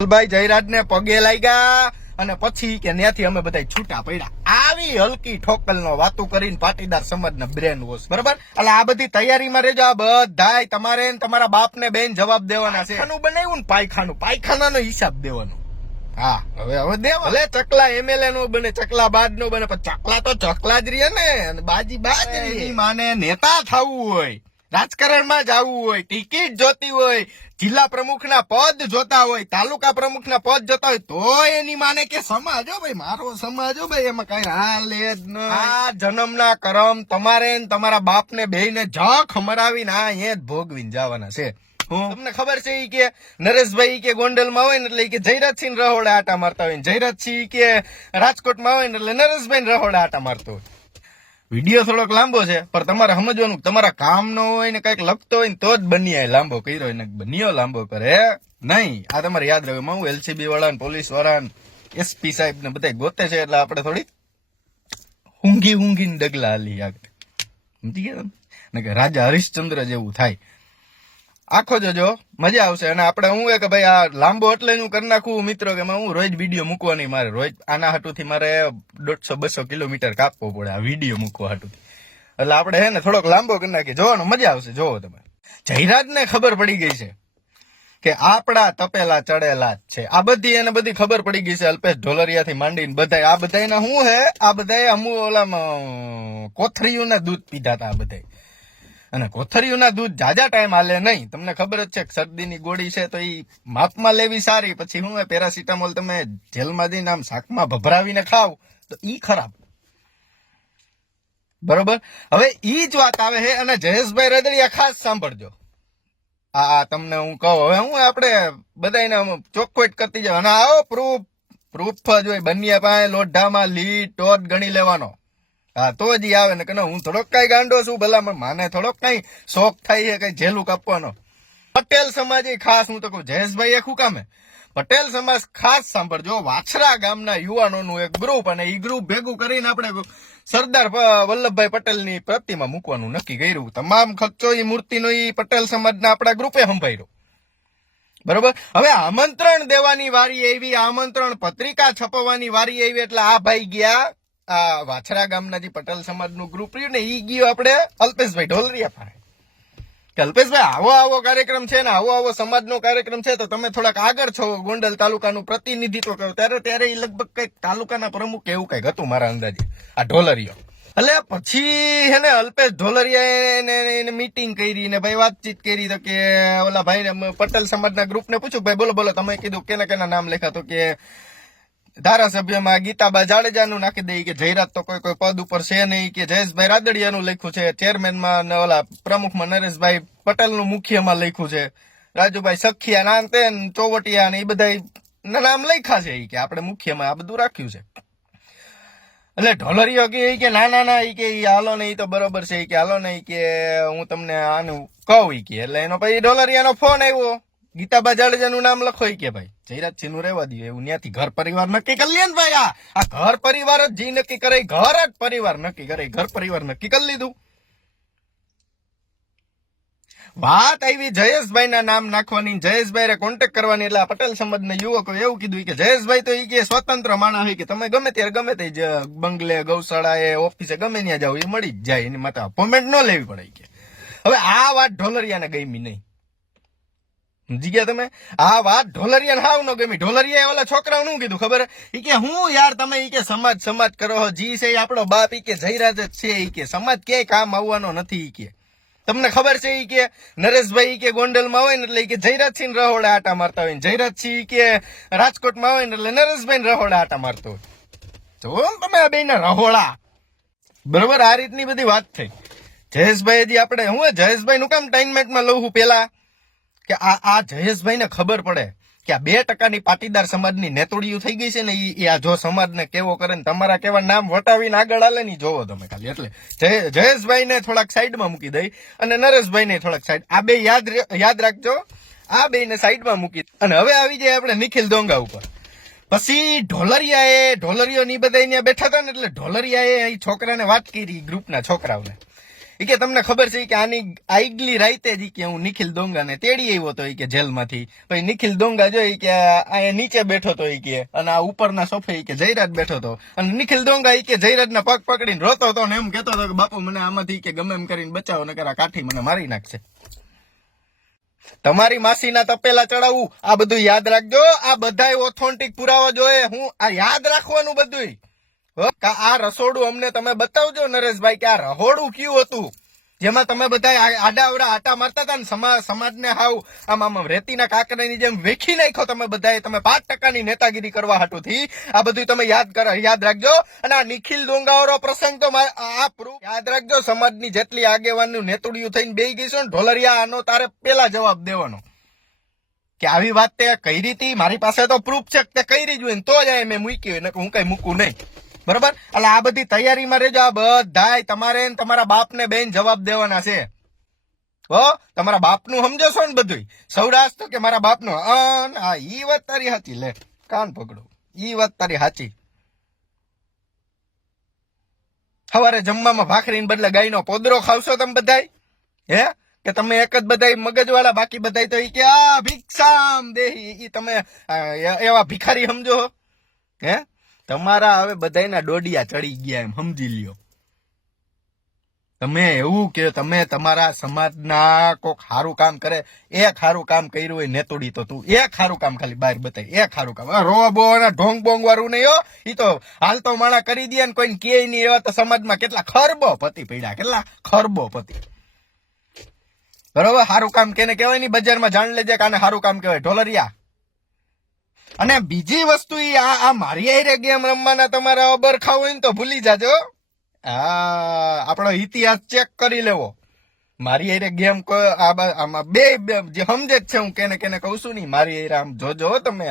ભાઈ જયરાજ ને પગે લાગ્યા અને પછી કે ત્યાંથી અમે બધા છૂટા પડ્યા. આવી હલકી ઠોકલ નો વાતો કરીને પાટીદાર સમાજ ના બ્રેન વોશ, બરાબર? એટલે આ બધી તૈયારીમાં રહેજો. આ બધાય તમારે તમારા બાપ ને બેન જવાબ દેવાના છે. ખાનું બનાવ્યું ને પાયખાના નો હિસાબ દેવાનો. હા, હવે દેવા. ભલે ચકલા એમએલએ નો બને, ચકલા બાદ નો બને, પણ ચકલા તો ચકલા જ રહે ને, અને બાજી બાજ રહે. માને નેતા થવું હોય, રાજકારણમાં જવું હોય, ટિકિટ જોતી હોય, જિલ્લા પ્રમુખના પદ જોતા હોય, તાલુકા પ્રમુખના પદ જોતા હોય, તો એની માને કે સમાજ હો ભાઈ, મારો સમાજ હો ભાઈ, એમાં કઈ હાલે જ નહીં. આ જન્મના કરમ તમારે તમારા બાપ ને બે ને જખ મરાવીને આ એ જ ભોગવીને જવાના છે. તમને ખબર છે કે નરેશભાઈ કે ગોંડલ માં હોય ને એટલે કે જયરાજસિંહ રહોડા આટા મારતા હોય, જયરાજસિંહ કે રાજકોટ માં હોય ને એટલે નરેશભાઈ રહોડા આટા મારતો હોય. વિડીયો થોડોક લાંબો છે, પણ તમારે સમજવાનું, તમારા કામ નો હોય ને કઈક લખતો હોય ને તો જ બનિયા લાંબો કર્યો ને બનિયો લાંબો કરે નહીં. આ તમારે યાદ રાખો. હું એલસીબી વાળા ને પોલીસ વાળા ને એસપી સાહેબ ને બધા ગોતે છે, એટલે આપણે થોડી ઊંઘીને ડગલા હાલી આગળ, સમજી ગયા તમે? ને કે રાજા હરિશ્ચંદ્ર જેવું થાય. આખો જોજો, મજા આવશે. અને આપણે હું કે ભાઈ આ લાંબો એટલે હું કરી નાખું મિત્રો કે હું રોજ વિડીયો મૂકવાની, મારે રોજ આના હાટુથી મારે 150-200 કિલોમીટર કાપવો પડે આ વિડીયો મૂકવા હાટુથી. એટલે આપણે હે ને થોડોક લાંબો કરી નાખીએ, જોવાનો મજા આવશે. જોવો તમે, જયરાજ ને ખબર પડી ગઈ છે કે આપડા તપેલા ચડેલા જ છે. આ બધી એને બધી ખબર પડી ગઈ છે. અલ્પેશ ઢોલરિયા થી માંડીને બધા, આ બધાના શું હે, આ બધા અમુ ઓલામાં કોથરીઓના દૂધ પીધા હતા આ બધા. અને કોથરીઓના દૂધ જાજા ટાઈમ હાલે નહીં. તમને ખબર જ છે કે શરદીની ગોળી છે તો ઈ માપમાં લેવી સારી. પછી હું પેરાસિટામોલ તમે જેલમાં જઈને આમ શાકમાં ભભરાવીને ખાવ તો ઈ ખરાબ, બરોબર? હવે ઈ જ વાત આવે છે. અને જયેશભાઈ રદડિયા ખાસ સાંભળજો. આ તમને હું કહું, હવે હું આપણે બધાને ચોખ્ખોટ કરતી જાવ. અને આવો પ્રૂફ જ હોય બન્યા પાસે, લોઢામાં લીટ ટોટ ગણી લેવાનો. હા, તો જ આવે ને કે હું થોડોક કઈ ગાંડો છું, ભલા માને થોડોક કઈ શોખ થાય છે કઈ જેલું કાપવાનો. પટેલ સમાજ ખાસ હું તો કહું, જયેશભાઈ એ શું કામે પટેલ સમાજ ખાસ સાંભળજો. વાછરા ગામના યુવાનોનું એક ગ્રુપ, અને એ ગ્રુપ ભેગું કરીને આપણે સરદાર વલ્લભભાઈ પટેલની પ્રતિમા મૂકવાનું નક્કી કર્યું. તમામ ખર્ચો એ મૂર્તિનો એ પટેલ સમાજના આપણા ગ્રુપે સંભાળ્યો, બરોબર? હવે આમંત્રણ દેવાની વારી એવી, આમંત્રણ પત્રિકા છપાવવાની વારી એવી, એટલે આ ભાઈ ગયા આ વાછરા ગામના જે પટેલ સમાજનું ગ્રુપ રહ્યું ને, ઈ ગયું આપણે અલ્પેશભાઈ ઢોલરિયા પાસે કે અલ્પેશભાઈ આવો કાર્યક્રમ છે ને, આવો સમાજનો કાર્યક્રમ છે, તો તમે થોડાક આગળ છો, ગોંડલ તાલુકાનું પ્રતિનિધિત્વ કરો. ત્યારે એ લગભગ કઈક તાલુકાના પ્રમુખ એવું કઈક હતું મારા અંદાજે આ ઢોલરિયો. એટલે પછી હે ને અલ્પેશ ઢોલરિયા એને મીટિંગ કરી ને ભાઈ વાતચીત કરી, તો કે ઓલા ભાઈ પટેલ સમાજના ગ્રુપને પૂછ્યું, ભાઈ બોલો તમે કીધું કેના નામ લખ્યા? તો કે ધારાસભ્યમાં ગીતાબા જાડેજાનું નાખી દઈ, કે જયરાજ તો કોઈ પદ ઉપર છે નહીં, કે જયેશભાઈ રાદડિયાનું લખ્યું છે, ચેરમેનમાં ઓલા પ્રમુખમાં નરેશભાઈ પટેલનું મુખ્યમાં લખ્યું છે, રાજુભાઈ સખિયા નામ તે ચોવટિયા ને એ બધા નામ લખ્યા છે, કે આપણે મુખ્યમાં આ બધું રાખ્યું છે. એટલે ઢોલરિયો કે ના કે હાલો ને, એ તો બરોબર છે, કે હાલો ને, કે હું તમને આનું કહું કે. એટલે એનો પછી ઢોલરિયાનો ફોન આવ્યો, ગીતાબા જાડેજાનું નામ લખો કે ભાઈ જયરાજસિંહ નું રહેવા દે, એવું ત્યાંથી ઘર પરિવાર નક્કી કરી લે ને ભાઈ. આ ઘર પરિવાર જ જે નક્કી કરે, ઘર જ પરિવાર નક્કી કરે, ઘર પરિવાર નક્કી કરી લીધું. વાત આવી જયેશભાઈ ના નામ નાખવાની, જયેશભાઈ કોન્ટેક્ટ કરવાની. એટલે પટેલ સમાજના યુવકો એવું કીધું કે જયેશભાઈ તો કે સ્વતંત્ર માણસ હોય, કે તમે ગમે ત્યારે ગમે તે બંગલે, ગૌશાળા, ઓફિસે ગમે ત્યાં જાવ એ મળી જ જાય, એની માટે અપોઇન્ટમેન્ટ ન લેવી પડે કે. હવે આ વાત ઢોલરિયાને ગમી નહીં, સમજી ગયા તમે? આ વાત ઢોલરિયાને હાવ ન ગમી. ઢોલરિયા ઓલા છોકરાઓ શું કીધું ખબર? ઈ કે હું યાર તમે ઈ કે સમાજ કરો, જી છે આપણો બાપ, ઈ કે જયરાજ જ છે, ઈ કે સમાજ ક્યાંય કામ આવવાનો નથી. ઈ કે તમને ખબર છે ઈ કે નરેશભાઈ કે ગોંડલમાં હોય ને એટલે કે જયરાજસિંહ રહોડા આટા મારતા હોય, જયરાજસિંહ કે રાજકોટમાં હોય ને એટલે નરેશભાઈ રહોડા આટા મારતો હોય. જો તમે આ બેના રહોડા, બરોબર? આ રીતની બધી વાત થઈ. જયેશભાઈ હજી આપણે હું જયેશભાઈ નું કામ ટાઈમમેન્ટમાં લઉં છું પેલા, કે આ જયેશભાઈ ને ખબર પડે કે આ 2% પાટીદાર સમાજની નેતોડિયું થઈ ગઈ છે ને, એ આ જો સમાજને કેવો કરે ને, તમારા કેવા નામ વટાવીને આગળ હાલે ને, જોવો તમે ખાલી. એટલે જયેશભાઈ ને થોડાક સાઈડમાં મૂકી દઈ અને નરેશભાઈ ને થોડાક સાઈડ, આ બે યાદ રાખજો, આ બે ને સાઈડમાં મૂકી. અને હવે આવી જાય આપણે નિખિલ ડોંગા ઉપર. પછી ઢોલરિયો ની બધા અહીંયા બેઠા હતા ને, એટલે ઢોલરિયાએ છોકરાને વાત કરી, ગ્રુપના છોકરાઓને ઈ કે તમને ખબર છે કે આની આગલી રાતે જ ઈ કે હું નિખિલ ડોંગાને તેડી આવ્યો હતો ઈ કે જેલમાંથી. પછી નિખિલ ડોંગા જો ઈ કે અહીંયા નીચે બેઠો હતો ઈ કે, અને આ ઉપરના સોફે ઈ કે જયરાજ બેઠો હતો, અને નિખિલ ડોંગા ઈ કે જયરાજના પગ પકડીને રોતો હતો ને એમ કહેતો હતો કે બાપુ મને આમાંથી કે ગમે એમ કરીને બચાવો, નકર આ કાઠી મને મારી નાખશે. તમારી માસીના તપેલા ચડાવવું આ બધું યાદ રાખજો. આ બધાય ઓથોન્ટિક પુરાવા જોઈએ. હું આ યાદ રાખવાનું બધું. આ રસોડું અમને તમે બતાવજો નરેશભાઈ કે આ રહોડું કયું હતું જેમાં તમે બધા આડાવડા આટા મારતા હતા ને સમાજને હાવ આમ રેતીના કાંકરાની જેમ વેખી નાખો તમે બધાએ. તમે 5% નેતાગીરી કરવા હાટુથી આ બધું તમે યાદ રાખજો. અને આ નિખિલ ડોંગાવાળો પ્રસંગ તો આ પ્રૂફ યાદ રાખજો. સમાજની જેટલી આગેવાનનું નેતુડિયું થઈને બેહી ગઈ છે ને ઢોલરિયા, આનો તારે પેલા જવાબ દેવાનો કે આવી વાત તે કરી હતી. મારી પાસે તો પ્રૂફ છે તે કરી જ હોય ને તો જ મેં મૂકી હોય, હું કઈ મૂકું નહીં. બરોબર? એટલે આ બધી તૈયારીમાં રહેજો. આ બધાય તમારે તમારા બાપને બેન જવાબ દેવાના છે. હો, તમારા બાપનું સમજો છો ને બધું. સૌરાષ્ટ્ર કે મારા બાપનું. હા, ઈ વાત તારી સાચી. લે કાન પકડો, ઈ વાત તારી સાચી. સવારે જમવામાં ભાખરીને બદલે ગાયનો પોદરો ખાવશો તમે બધાય? હે કે તમે એક જ બધા મગજવાળા, બાકી બધા તો ઈ કે આ ભિક્ષામ દેહી, ઈ તમે એવા ભિખારી સમજો? હે તમારા હવે બધાયના ડોડિયા ચડી ગયા એમ સમજી લ્યો. તમે એવું કે તમે તમારા સમાજના કોક સારું કામ કરે, એક સારું કામ કર્યું હોય નેતુડી તો તું એક સારું કામ ખાલી બહાર બતાય, એક સારું કામ. રો બો ઢોંગ બોંગ વાળું નહીં હો. ઈ તો હાલતો માણા કરી દે ને કોઈને કે નહીં. એવા તો સમાજમાં કેટલા ખરબો પતિ પડ્યા, કેટલા ખરબો પતિ. બરોબર? સારું કામ કેને કહેવાય નહીં, બજારમાં જાણ લેજે કે આને સારું કામ કહેવાય, ઢોલરિયા. અને બીજી વસ્તુ આ મારી આરે ગેમ રમવાના તમારા અબર ખાવ હોય ને તો ભૂલી જાજો. આપણો ઇતિહાસ ચેક કરી લેવો. મારી આરે ગેમ આમાં બે જે સમજે જ છે હું કેને કહું છું ને, મારી આરે આમ જોજો તમે.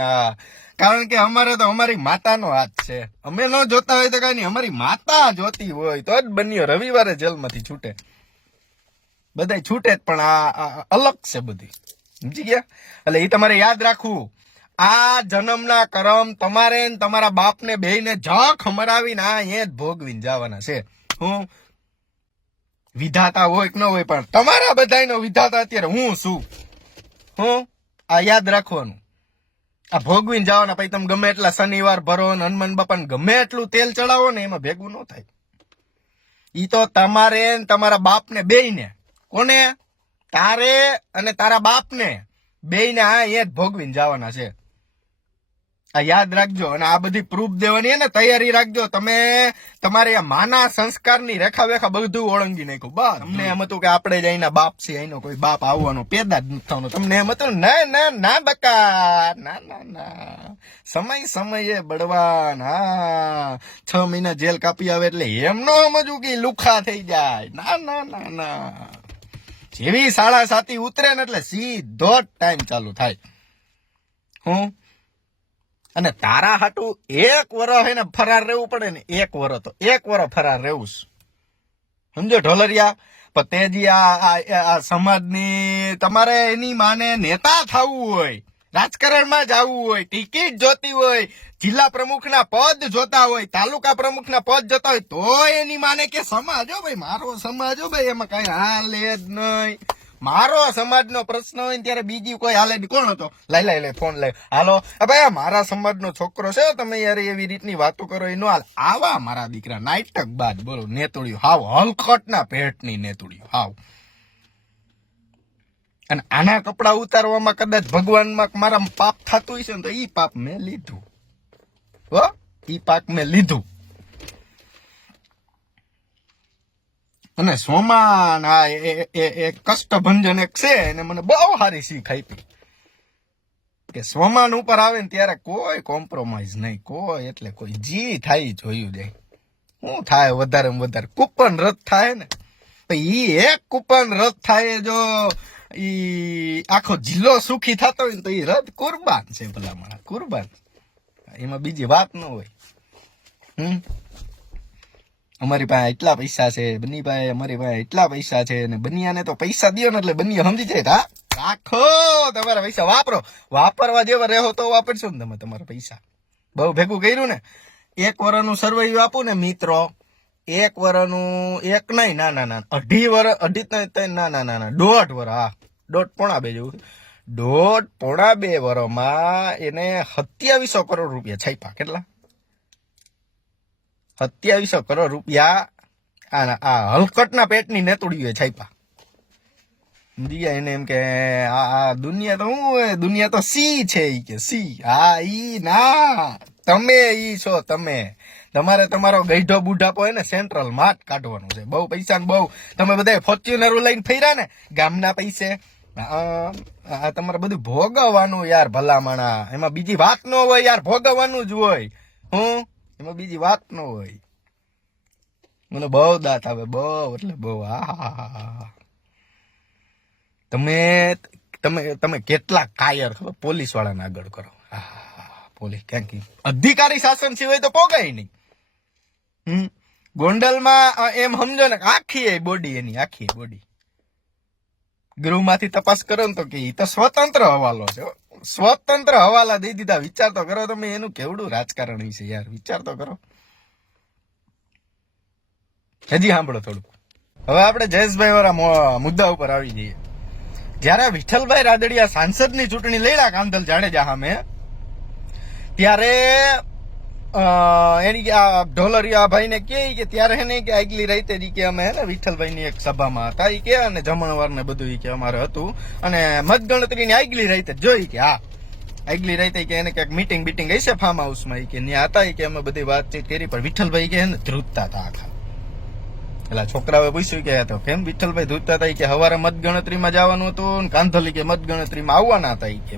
કારણ કે અમારે તો અમારી માતાનો હાથ છે. અમે ન જોતા હોય તો કઈ નહીં, અમારી માતા જોતી હોય તો જ બન્યો રવિવારે જેલમાંથી છૂટે. બધા છૂટે જ, પણ આ અલગ છે બધી. સમજી ગયા? એટલે એ તમારે યાદ રાખવું. આ જન્મના કરમ તમારે તમારા બાપને બેયને જખ મરાવીને આ એ જ ભોગવીને જવાના છે. હું વિધાતા હોય કે ન હોય, પણ તમારા બધાનો વિધાતા અત્યારે હું છું. હું આ યાદ રાખવાનું. આ ભોગવીને જવાના. પછી તમે ગમે એટલા શનિવાર ભરો ને હનુમાન બાપાને ગમે એટલું તેલ ચડાવો ને એમાં ભેગું ન થાય. ઈ તો તમારે તમારા બાપને બેયને, કોને? તારે અને તારા બાપને બેયને આ એ જ ભોગવીને જવાના છે. આ યાદ રાખજો. અને આ બધી પ્રૂફ દેવાની ને તૈયારી રાખજો. તમે તમારે માના સંસ્કારની રેખા વેખા બધું ઓળંગી નાખ્યું. બસ તમને એમ હતું કે આપણે જ અહીંના બાપ છે, અહીંનો કોઈ બાપ આવવાનો પેદા જ નથી થવાનો. તમને એમ હતું ના બકા, ના સમયે બળવાન. હા, 6 મહિના જેલ કાપી આવે એટલે એમ ન સમજવું કે લુખા થઈ જાય. ના. જેવી 7:30 ઉતરે ને એટલે સીધો જ ટાઈમ ચાલુ થાય. હું અને તારા હાટું 1 વર્ષ હે ને ફરાર રહેવું પડે ને, 1 વર્ષ ફરાર રહેવું. સમજો ઢોલરિયા? પણ તેજી આ સમાજની તમારે એની માને નેતા થવું હોય, રાજકારણમાં જવું હોય, ટિકિટ જોતી હોય, જિલ્લા પ્રમુખના પદ જોતા હોય, તાલુકા પ્રમુખના પદ જોતા હોય, તો એની માને કે સમાજ હો ભાઈ, મારો સમાજ હો ભાઈ, એમાં કઈ હાલે જ નહીં. મારો સમાજનો પ્રશ્ન હોય ને ત્યારે બીજી કોઈ હાલે નહીં. કોણ હતો? લઈ ફોન લઈ. હાલો ભાઈ, મારા સમાજનો છોકરો છે, તમે યાર એવી રીતની વાતો કરો એ નો હાલ. આવા મારા દીકરા નાટક બાદ બોલો નેતુડિયું, હાવ હલખટના પેટની નેતુડિયું હાવ. અને આના કપડા ઉતારવામાં કદાચ ભગવાનમાં મારા પાપ થતું હોય છે ને તો ઈ પાપ મેં લીધું. ઈ પાપ મેં લીધું. અને સોમાન એક કષ્ટભંજન એક છે, એને મને બહુ સારી શીખ આપી કે સોમાન ઉપર આવે ને ત્યારે કોઈ કોમ્પ્રોમાઇઝ નહીં, કોઈ એટલે કોઈ જી થાય જોયું જાય. શું થાય વધારે વધારે કૂપન રદ થાય ને, તો ઈ એક કૂપન રદ થાય, જો ઈ આખો જિલ્લો સુખી થતો હોય ને તો ઈ રદ કુરબાન છે. ભલા મારા કુરબાન, એમાં બીજી વાત ન હોય. અમારી પાસે એટલા પૈસા છે, બની પાસે અમારી પાસે એટલા પૈસા છે, ને બનિયાને તો પૈસા દો ને એટલે બનિયા સમજી જાય. હા, રાખો તમારા પૈસા, વાપરવા જેવા રહો તો વાપરશો ને તમે તમારા પૈસા. બહુ ભેગું કર્યું ને, 1 વર્ષનું સર્વાઈવ આપું ને મિત્રો, 1 વર્ષનું એક નહીં, ના 2.5 વર્ષ, 2.5 ના 1.5 વર્ષ, હા 1.5 જેવું, 1.5 વર્ષમાં એને 2700 કરોડ રૂપિયા છાપ્યા. કેટલા? 2700 કરોડ રૂપિયા આ હલકટના પેટની નેતુડીઓએ છાપ્યા. એને એમ કે આ દુનિયા તો શું હોય, દુનિયા તો સી છે, ઈ કે સી. હા ઈ ના, તમે ઈ છો, તમારે તમારો ગઈઢો બુઢાપો હોય ને સેન્ટ્રલ માં જ કાઢવાનું છે. બહુ પૈસા ને બહુ તમે બધા ફોર્ચ્યુનરો લઈને ફર્યા ને ગામના પૈસે, આ તમારે બધું ભોગવવાનું યાર ભલામણા. એમાં બીજી વાત ન હોય યાર, ભોગવવાનું જ હોય. એમાં બીજી વાત ન હોય. મને બહુ દાંત આવે, બહુ એટલે બહુ. હા તમે કેટલા કાયર ખબર, પોલીસ વાળાને આગળ કરો. પોલીસ ક્યાંક અધિકારી શાસન સિવાય તો પોગાય નહીં. ગોંડલમાં એમ સમજો ને આખી બોડી, એની આખી બોડી ગૃહમાંથી તપાસ કરો ને તો કે તો સ્વતંત્ર હવાલો છે, સ્વતંત્ર હવાલા દઈ દીધા. વિચાર તો કરો તમે એનું કેવડું રાજકારણ વિશે યાર, વિચાર તો કરો. હજી સાંભળો થોડું. હવે આપણે જયેશભાઈ વાળા મુદ્દા ઉપર આવી જઈએ. જયારે વિઠ્ઠલભાઈ રાદડિયા સાંસદની ચૂંટણી લડ્યા કાંધલ જાડેજા સામે, ત્યારે એની ઢોલરિયા ભાઈ ને કે ત્યારે હે કે આગલી રાતે જ કે અમે હે વિઠ્ઠલભાઈ ની એક સભામાં હતા ઈ કે, અને જમણવાર ને બધું ઈ કે અમારે હતું, અને મતગણતરી ની આગલી રાતે જોઈ કે હા આગલી રાતે કે એને ક્યાંક મીટિંગ બીટિંગ હશે ફાર્મ હાઉસમાં, ઈ કે ત્યાં હતા, કે અમે બધી વાતચીત કરી, પણ વિઠ્ઠલભાઈ કે એને ધ્રુજતા હતા આખા. એટલે છોકરાઓએ પૂછ્યું કે તો કેમ વિઠ્ઠલભાઈ ધૂજતા હતા, કે હવારે મતગણતરીમાં જવાનું હતું ને કાંધલી કે મતગણતરીમાં આવવાના હતા. કે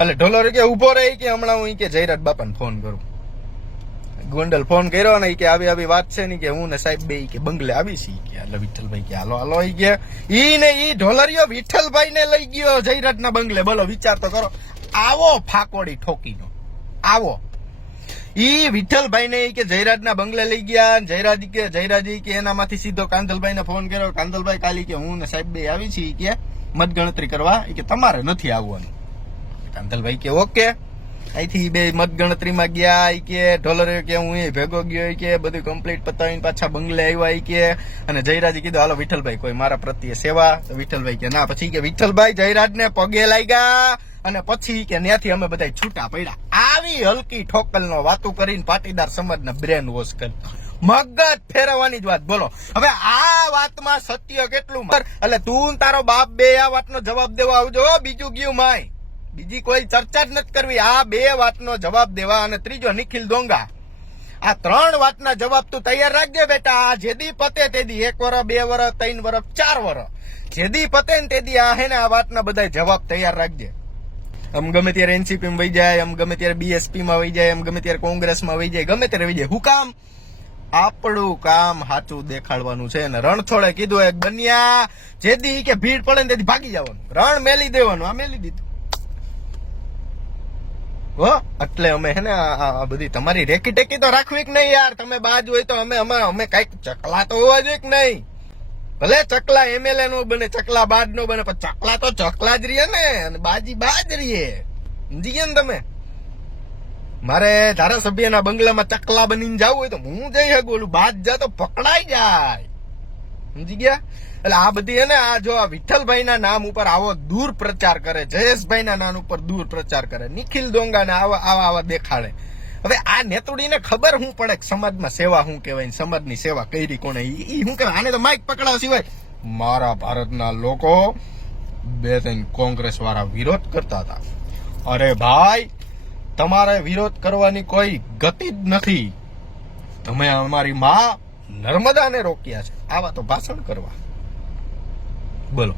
એટલે ઢોલર કે ઉભો રહી કે હમણાં હું કે જયરાજ બાપાને ફોન કરું. ગોંડલ ફોન કર્યો ને કે આવી વાત છે ને કે હું ને સાહેબ બે કે બંગલે આવી છી કે. એટલે વિઠ્ઠલભાઈ કે હાલો ઈ કે ઈ ને ઈ ઢોલરિયો વિઠ્ઠલભાઈ ને લઈ ગયો જયરાજ ના બંગલે. બોલો વિચાર તો કરો, આવો ફાકોડી ઠોકીનો આવો. ઈ વિઠ્ઠલભાઈ ને કે જયરાજ ના બંગલે લઈ ગયા, જયરાજ કે એનામાંથી સીધો કાંધલભાઈ ને ફોન કર્યો. કાંધલભાઈ કાલી કે હું ને સાહેબ બે આવી છી કે મતગણતરી કરવા, કે તમારે નથી આવવાનું. કાંધલભાઈ કે ઓકે. અહીંથી બે મતગણતરીમાં ગયા, કે ઢોલરે કે હું એ ભેગો ગયો, કે બધું કમ્પ્લીટ પતાવીને પાછા બંગલે આવ્યા, કે અને જયરાજે કીધું હાલો વિઠ્ઠલભાઈ કોઈ મારા પ્રત્યે સેવા. વિઠ્ઠલભાઈ કે ના. પછી કે વિઠ્ઠલભાઈ જયરાજ ને પગે લાગ્યા, અને પછી કે ત્યાંથી અમે બધા છૂટા પડ્યા. આવી હલકી ઠોકલ નો વાતો કરીને પાટીદાર સમાજના બ્રેન વોશ કરી, મગજ ફેરવવાની જ વાત. બોલો હવે આ વાતમાં સત્ય કેટલું? એટલે તું તારો બાપ બે આ વાતનો જવાબ દેવા આવજો. બીજું ગયું માય, બીજી કોઈ ચર્ચા જ નથી કરવી. આ બે વાતનો જવાબ દેવા. અને ત્રીજો નિખિલ ડોંગા, આ 3 વાતના જવાબ તું તૈયાર રાખજે બેટા. આ જેદી પતે તેદી 1 વર્ષ 2 વર્ષ 3 વર્ષ 4 વર્ષ જેદી પતે ને તેદી આ હે ને આ વાતના બધા જવાબ તૈયાર રાખજે. આમ ગમે ત્યારે એનસીપી માં વહી જાય, આમ ગમે ત્યારે બીએસપી માં વહી જાય, આમ ગમે ત્યારે કોંગ્રેસમાં વહી જાય, ગમે ત્યારે વહી જાય. હું કામ? આપણું કામ સાચું દેખાડવાનું છે. ને રણછોડે કીધું એક બન્યા જેદી કે ભીડ પડે ને તેથી ભાગી જવાનું, રણ મેલી દેવાનું. આ મેલી દીધું હો. એટલે અમે હે ને આ બધી તમારી રેકી ટેકી તો રાખવી કે નહીં યાર. તમે બાજ હોય તો અમે કઈક ચકલા તો હોવા જોઈએ કે નહીં. ભલે ચકલા એમએલએ નો બને, ચકલા બાજ નો બને, પણ ચકલા તો ચકલા જ રહીએ ને, અને બાજી બાજ રહીએ. સમજી ગયા ને તમે? મારે ધારાસભ્યના બંગલામાં ચકલા બનીને જવું હોય તો હું જઈ શકું, ઓલું બાજ જા તો પકડાઈ જાય. સમજી ગયા? એટલે આ બધી હે ને આ જો આ વિઠ્ઠલભાઈ ના નામ ઉપર આવો દૂર પ્રચાર કરે, જયેશભાઈ ના નામ ઉપર દૂર પ્રચાર કરે, નિખિલ ડોંગા ને આવા દેખાડે. હવે આ નેતુડીને ખબર શું પડે સમાજમાં સેવા શું કહેવાય, સમાજની સેવા કરી કોને, ઈ શું કહેવાય? આને તો માઇક પકડાવ સિવાય. મારા ભારતના લોકો 2-3 કોંગ્રેસ વાળા વિરોધ કરતા હતા. અરે ભાઈ તમારે વિરોધ કરવાની કોઈ ગતિ જ નથી. તમે અમારી માં નર્મદાને રોક્યા છે આવા તો ભાષણ કરવા. બોલો.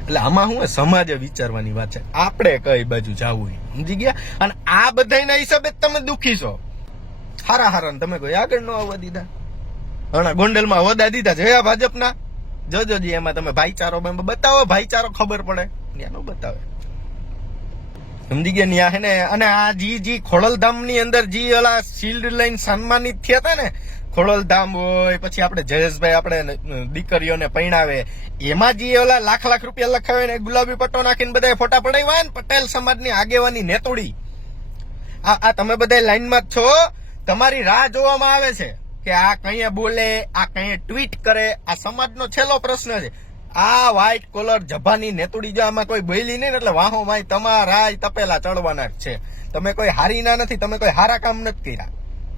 એટલે આમાં શું સમાજે વિચારવાની વાત છે, આપણે કઈ બાજુ જવું. સમજી ગયા? અને આ બધાના હિસાબે તમે દુખી છો. હારા તમે કોઈ આગળ ન આવવા દીધા. હણા ગોંડલમાં હોદ્દા દીધા જોયા ભાજપના. જોજોજી એમાં તમે ભાઈચારો બતાવો, ભાઈચારો ખબર પડે. ત્યાં નો બતાવે. સમજી ગયા? ન્યા હે ને. અને આ જી ખોડલધામ ની અંદર જી ઓલા શિલ્ડ લઈને સન્માનિત થયા હતા ને, ખોડલધામ હોય, પછી આપણે જયેશભાઈ આપણે દીકરીઓને પૈણાવે, એમાં જે ઓલા લાખ રૂપિયા લખાવે ને ગુલાબી પટ્ટો નાખીને બધા ફોટા પડાવ્યા ને પટેલ સમાજની આગેવાની નેતોડી, આ તમે બધા લાઈનમાં જ છો, તમારી રાહ જોવામાં આવે છે કે આ કઈ બોલે, આ કઈ ટ્વીટ કરે. આ સમાજનો છેલ્લો પ્રશ્ન છે. આ વ્હાઈટ કોલર જભાની નેતુડી જો આમાં કોઈ બોલી નહીં એટલે વાહો માય તમારા તપેલા ચડવાના જ છે. તમે કોઈ હારી ના નથી, તમે કોઈ હારા કામ નથી કર્યા.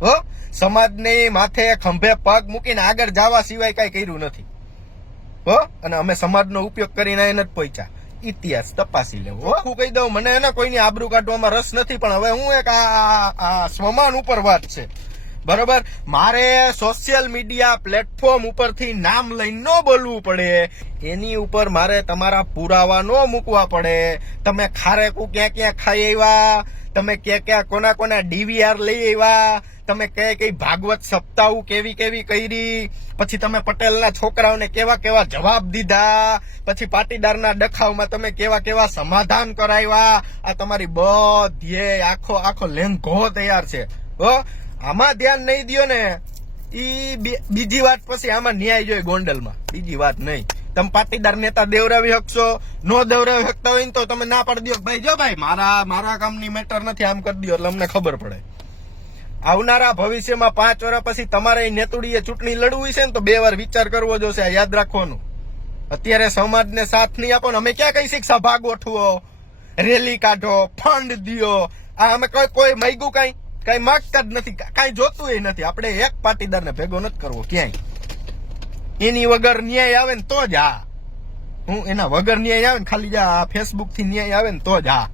હો, સમાજની માથે ખંભે પગ મૂકીને આગળ જવા સિવાય કઈ કર્યું નથી. હો, અને અમે સમાજનો ઉપયોગ કરીને એ નથી પહોંચ્યા. ઇતિહાસ તપાસી લેવો. હું કહી દઉં, મને એને કોઈની આબરૂ કાઢવામાં રસ નથી, પણ હવે હું એક આ સ્વમાન ઉપર વાત છે, બરોબર. મારે સોશિયલ મીડિયા પ્લેટફોર્મ ઉપરથી નામ લઈને ન બોલવું પડે, એની ઉપર મારે તમારા પુરાવા ન મૂકવા પડે. તમે ખારેકું ક્યાં ક્યાં ખાઈ આવ્યા, તમે ક્યાં કોના કોના ડીવીઆર લઈ આવ્યા, તમે કઈ ભાગવત સપ્તાહ કેવી કેવી કરી, પછી તમે પટેલના છોકરાઓને કેવા કેવા જવાબ દીધા, પછી પાટીદારના ડખાવમાં તમે કેવા કેવા સમાધાન કરાવ્યા. આ તમારી બધી આખો લેંઘો તૈયાર છે. હો, આમાં ધ્યાન નહીં દો ને, ઈ બીજી વાત. પછી આમાં ન્યાય જોઈએ ગોંડલમાં, બીજી વાત નહીં. તમે પાટીદાર નેતા દેવરાવી શકશો, નો દેવરાવી શકતા હોય ને તો તમે ના પાડી દો, ભાઈ જો ભાઈ મારા કામની મેટર નથી, આમ કરી દો, એટલે અમને ખબર પડે. આવનારા ભવિષ્યમાં 5 વર્ષ પછી તમારે નેતુડીએ ચૂંટણી લડવી છે ને તો 2 વાર વિચાર કરવો જોશે. આ યાદ રાખવાનું. અત્યારે સમાજને સાથ નહીં આપો ને અમે ક્યાં કઈ શિક્ષા ભાગ ગોઠવો, રેલી કાઢો, ફંડ દિયો. આ અમે કોઈ મૈગું કઈ માગતા જ નથી, કઈ જોતું નથી. આપણે એક પાટીદારને ભેગો નથી કરવો ક્યાંય. એની વગર ન્યાય આવે ને તો જ હા. હું એના વગર ન્યાય આવે ને, ખાલી આ ફેસબુક થી ન્યાય આવે ને તો જ હા.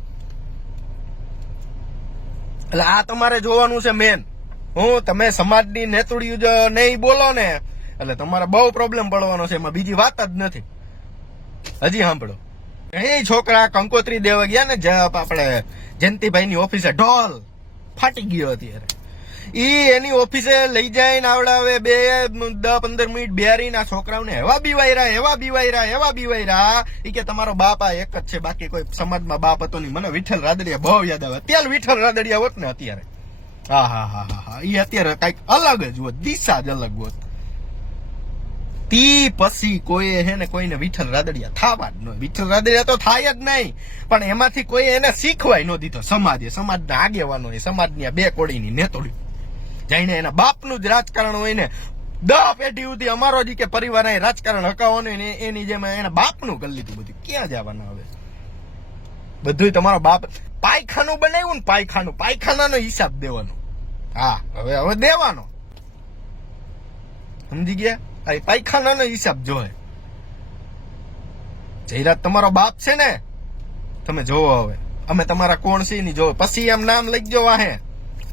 એટલે આ તમારે જોવાનું છે મેન. તમે સમાજની નેતુડી જો નહીં બોલો ને એટલે તમારે બહુ પ્રોબ્લેમ પડવાનો છે. એમાં બીજી વાત જ નથી. હજી સાંભળો, એ છોકરા કંકોત્રી દેવા ગયા ને આપણે જયંતિભાઈ ની ઓફિસે, ઢોલ ફાટી ગયો અત્યારે. એની ઓફિસે લઈ જાય ને આવડાવે 10-15 મિનિટ બેહારીને આ છોકરાઓને એવા બીવાયરા ઈ કે તમારો બાપ આ એક જ છે, બાકી કોઈ સમાજમાં બાપ હતો નહીં. મને વિઠ્ઠલ રાદડિયા બહુ યાદ આવે. અત્યારે વિઠ્ઠલ રાદડિયા હોત ને અત્યારે, હા ઈ અત્યારે કઈક અલગ જ હોત, દિશા જ અલગ હોત. તી પછી કોઈ હે ને કોઈને વિઠ્ઠલ રાદડિયા થવા જ ન. વિઠ્ઠલ રાદડિયા તો થાય જ નહીં, પણ એમાંથી કોઈ એને શીખવાય ન દીધો. સમાજના આગેવાનો, સમાજની આ 2 કોડીની નેતોડી જઈને એના બાપનું જ રાજકારણ હોય ને 10 પેઢી સુધી અમારો જ કે પરિવાર રાજકારણ હકાવવાનું ને એની જેમ એના બાપનું કરી લીધું. બધું ક્યાં જવાના હવે? બધું તમારો બાપ પાયખાનું બનાવ્યું ને, પાયખાનાનો હિસાબ દેવાનો. હા, હવે દેવાનો, સમજી ગયા? પાયખાનાનો હિસાબ જોહે. જયરાજ તમારો બાપ છે ને, તમે જોવો. હવે અમે તમારા કોણ છે ની જોવો. પછી એમ નામ લઈ ગયો વાહે,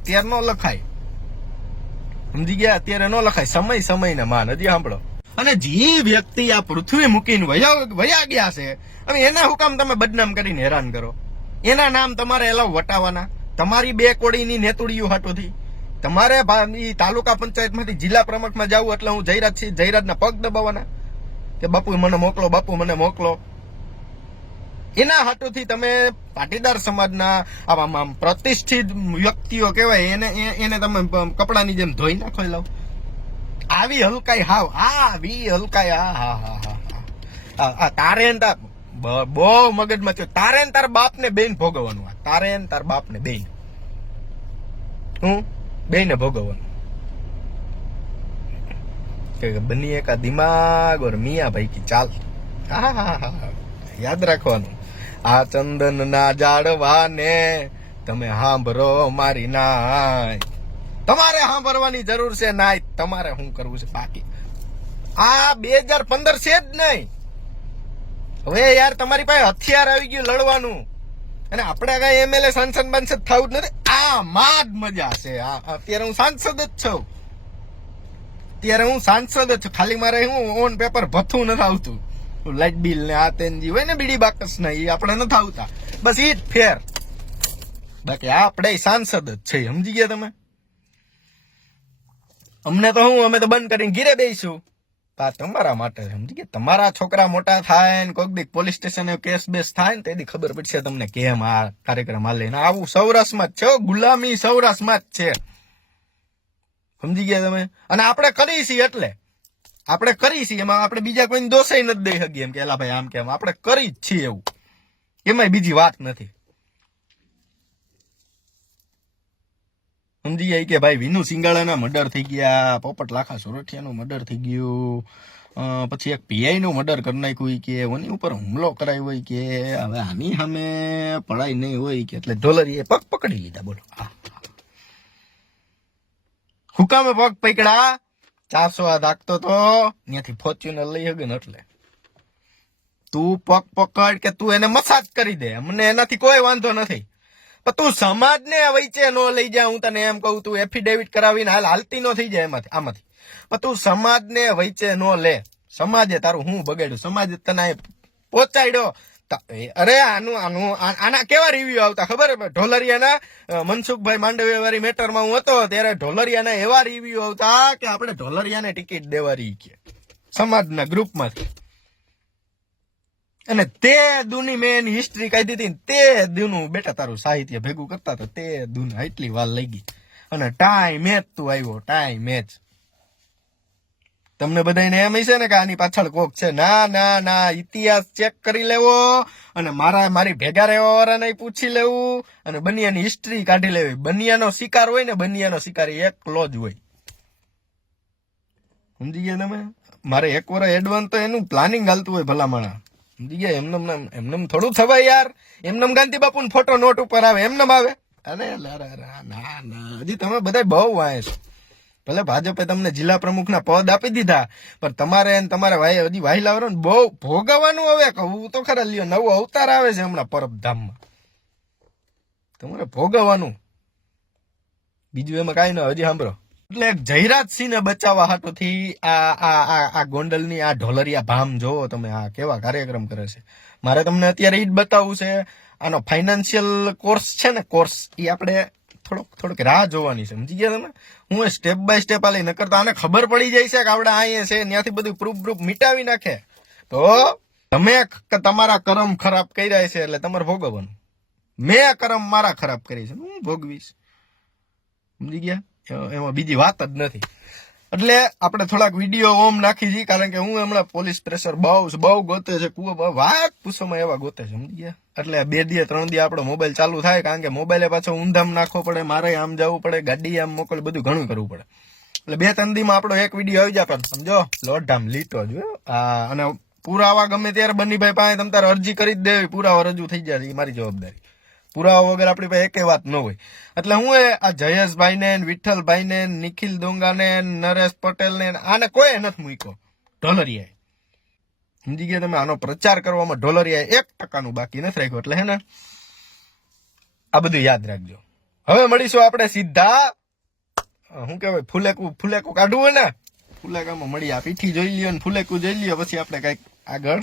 ત્યારે નો લખાય, સમજી ગયા? અત્યારે નો લખાય. સમય ને માન. હજી સાંભળો, અને જે વ્યક્તિ આ પૃથ્વી મૂકીને વયા ગયા છે, હવે એના હુકામ તમે બદનામ કરીને હેરાન કરો. એના નામ તમારે એલાવ વટાવાના. તમારી 2 કોડીની નેતુડીઓ હાટોથી તમારે તાલુકા પંચાયત માંથી જિલ્લા પ્રમુખમાં જવું એટલે હું જયરાજના પગ દબાવવાના કે બાપુ મને મોકલો. એના હાટોથી તમે પાટીદાર સમાજના આવા પ્રતિષ્ઠિત વ્યક્તિઓ કહેવાય એને તમે કપડાની જેમ ધોઈ નાખો. લાવ આવી હલકાઈ, આવી હલકાઈ. તારે બહુ મગજમાં થયો. તારે તાર બાપ ને બેન ભોગવવાનું. તારે તાર બાપ ને બેન, બેને ભોગવવાનું. બની કા દિમાગ ઓર મિયા ભાઈ કી ચાલ. યાદ રાખવાનું. આ ચંદન ના જાડવાને તમે સાંભળો મારી નાય. તમારે સાંભળવાની જરૂર છે નાય. તમારે શું કરવું છે બાકી? આ 2015 છે જ નહીં. હવે યાર તમારી પાસે હથિયાર આવી ગયું લડવાનું, અને આપણે કઈ એમએલએ સાંસદ બાંસદ થવું જ નથી. આમાં જ મજા છે. અત્યારે હું સાંસદ જ છું. ખાલી મારે હું ઓન પેપર ભથ્થું નથી આવતું. લાઇટ બિલ ને આ તેનજી હોય ને બીડી બાકસ ને એ આપણે નથી આવતા. બસ ઈ જ ફેર. બાકી આપણે સાંસદ જ છે. સમજી ગયા તમે? અમને તો અમે તો બંધ કરીને ઘીરે બેસીશું. તમારા માટે સમજી ગયા? તમારા છોકરા મોટા થાય ને કોઈક દી પોલીસ સ્ટેશન કેસ બેસ થાય ને તેથી ખબર પડશે તમને કેમ આ કાર્યક્રમ હાલે. આવું સૌરાષ્ટ્રમાં જ છે, ગુલામી સૌરાષ્ટ્રમાં જ છે. સમજી ગયા તમે? અને આપણે કરી છીએ એટલે આપણે કરી છીએ. એમાં આપણે બીજા કોઈને દોષે નથી દઈ શકીએ એમ કે એલા ભાઈ આમ કેમ. આપણે કરી જ છીએ એવું, એમાં બીજી વાત નથી. સમજી ગયા કે ભાઈ વિનુ સિંગાળાના મર્ડર થઈ ગયા, પોપટ લાખા સોરઠિયાનું મર્ડર થઈ ગયું, પછી એક પીઆઈ નું મર્ડર કરી નાખ્યું હોય કે ઓની ઉપર હુમલો કરાયો હોય કે હવે આની સામે પડાઈ નહીં હોય કે એટલે ઢોલરીએ પગ પકડી લીધા. બોલો હુકામે પગ પકડા 400 આ દાખતો તો ત્યાંથી ફોર્ચ્યુનર લઈ હગે ને એટલે તું પગ પકડ કે તું એને મસાજ કરી દે, અમને એનાથી કોઈ વાંધો નથી, પણ તું સમાજને વચ્ચે નો લઈ જા. હું તને એમ કહું તું એફિડેવિટ કરાવીને હાલતી નો થઈ જાય આમાંથી, પણ તું સમાજને વચ્ચે નો લે. સમાજે તારું હું બગાડ્યું, સમાજે તને પહોંચાડ્યો. અરે આના કેવા રિવ્યુ આવતા ખબર? ઢોલરિયાના મનસુખભાઈ માંડવીયા વાળી મેટરમાં હું હતો ત્યારે ઢોલરિયાના એવા રિવ્યુ આવતા કે આપણે ઢોલરિયાને ટિકિટ દેવાની કે સમાજના ગ્રુપમાંથી. અને તે દુની મેં એની હિસ્ટ્રી કહી દીધી ને તે દુનું બેટા તારું સાહિત્ય ભેગું કરતા તો તે દુન એટલી વાર લઈ ગઈ. અને ટાઈમ જ તું આવ્યો, ટાઈમ જ. તમને બધાને એમ છે ને કે આની પાછળ કોક છે. ના ના ના, ઇતિહાસ ચેક કરી લેવો અને મારી ભેગા રહેવા વાળાને પૂછી લેવું અને બનિયાની હિસ્ટ્રી કાઢી લેવી. બનિયાનો શિકાર હોય ને, બનિયાનો શિકાર એકલો જ હોય. સમજી ગયા તમે? મારે 1 વર્ષ એડવાન્સ તો એનું પ્લાનિંગ હાલતું હોય ભલામણા. સમજી ગયા? એમને થોડું થવાય યાર. એમને ગાંધી બાપુનો ફોટો નોટ ઉપર આવે એમને આવે? અરે ના ના, હજી તમે બધા બહુ વાંચે છો. ભલે ભાજપે તમને જિલ્લા પ્રમુખના પદ આપી દીધા, પણ તમારે તમારે હજી વાહિલાવરો ને બહુ ભોગવવાનું. હવે કહું તો ખરા, લ્યો નવો અવતાર આવે છે હમણાં પરબધામમાં, તમારે ભોગવવાનું. બીજું એમાં કઈ ના. હજી સાંભળો, એટલે જયરાજસિંહને બચાવવા હાટુથી આ ગોંડલની આ ઢોલરિયા ભામ જોવો તમે, આ કેવા કાર્યક્રમ કરે છે. મારે તમને અત્યારે ઈ જ બતાવવું છે. આનો ફાઇનાન્શિયલ કોર્સ છે ને, કોર્સ એ આપણે થોડોક રાહ જોવાની છે. સમજી ગયા તમે? હું સ્ટેપ બાય સ્ટેપ આલી નકર તો આને ખબર પડી જાય છે કે આપણે અહીંયા છે, ત્યાંથી બધું પ્રૂફ મિટાવી નાખે તો તમે તમારા કર્મ ખરાબ કર્યા છે એટલે તમારે ભોગવવાનું. મેં કર્મ મારા ખરાબ કરી છે, હું ભોગવીશ. સમજી ગયા? એમાં બીજી વાત જ નથી. એટલે આપણે થોડાક વિડીયો ઓમ નાખી છીએ, કારણ કે હું હમણાં પોલીસ પ્રેશર બહુ ગોતે છે. વાત પૂછોમાં એવા ગોતે છે. સમજી ગયા? એટલે 2 દી 3 દી આપણો મોબાઈલ ચાલુ થાય, કારણ કે મોબાઈલે પાછો ઊંધામ નાખવો પડે, મારે આમ જવું પડે, ગાડી આમ મોકલે, બધું ઘણું કરવું પડે. એટલે 2-3 દીમાં આપણો એક વિડીયો આવી જાય. સમજો, લોઢામ લીટો જો. અને પુરાવા ગમે ત્યારે બનીભાઈ પાસે તમ તારે અરજી કરી જ દેવી, પુરાવા રજૂ થઈ જાય, એ મારી જવાબદારી. પુરાવા વગર આપણી પાસે એકે વાત ન હોય. એટલે હું આ જયેશભાઈ ને, વિઠ્ઠલભાઈ ને, નિખિલ દોંગા ને, નરેશ પટેલ ને, આને કોઈ નથી મૂક્યો. ઢોલરિયાએ. સમજી ગયા તમે? આનો પ્રચાર કરવામાં ઢોલરિયાએ 1% બાકી નથી રાખ્યો. એટલે હે ને, આ બધું યાદ રાખજો. હવે મળીશું આપણે સીધા, શું કહેવાય, ફુલેકું કાઢવું હોય ને, ફુલેકામાં મળી. આ પીઠી જોઈ લ્યો ને ફુલેકું જોઈ લ્યો, પછી આપણે કઈક આગળ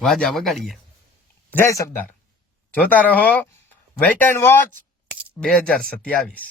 વાજા વગાડીએ. જય સરદાર. જોતા રહો વેઇટ એન્ડ વોચ 2027.